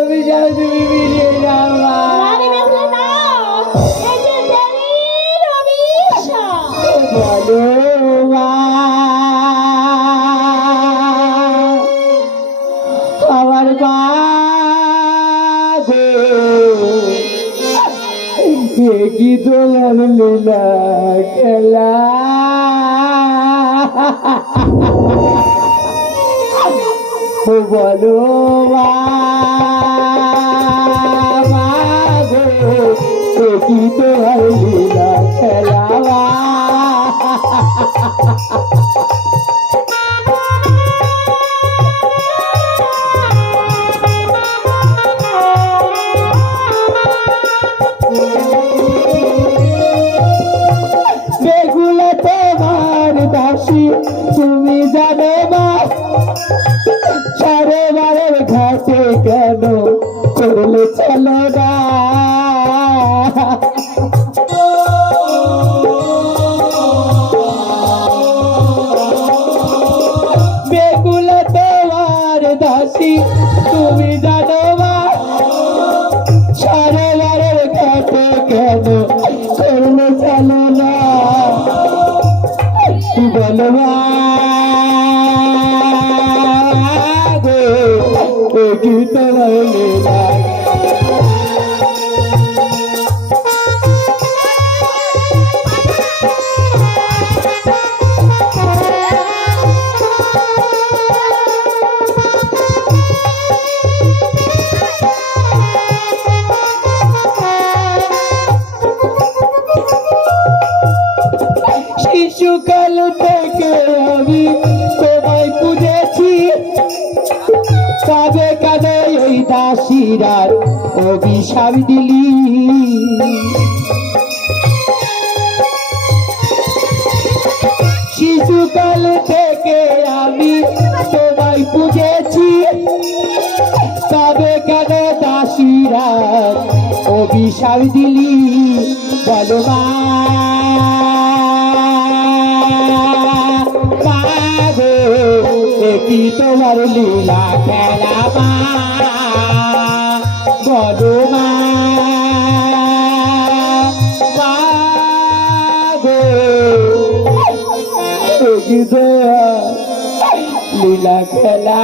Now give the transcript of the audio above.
অভিশাপ তুমি মিলিয়ে দাও মা। বলো মা, আমার মা গো, কি তোমার লীলা খেলা। বলো মা গো, কি তোমার লীলা খেলা। বেগুলা তোমার দাসী তুমি জানো মা, সাড়ে বারের ঘাটে কেন করলে চলো না। বেগুলা তোমার দাসী তুমি জানো মা, সাড়ে বারের ঘাটে কেন করলে চলো না। বলো মা গো, কি তোমার লীলা। শিশুকাল থেকে আমি তোমায় খুঁজেছি, কাঁদে কাঁদে এই দাসীরার অভিশাপ দিলি। শিশুকাল থেকে আমি তোমায় খুঁজেছি, কাঁদে কাঁদে দাসীরার অভিশাপ দিলি। বলো মা গো, কি তোমার লীলা খেলা মা। বলো মা গো, কি তোমার লীলা খেলা।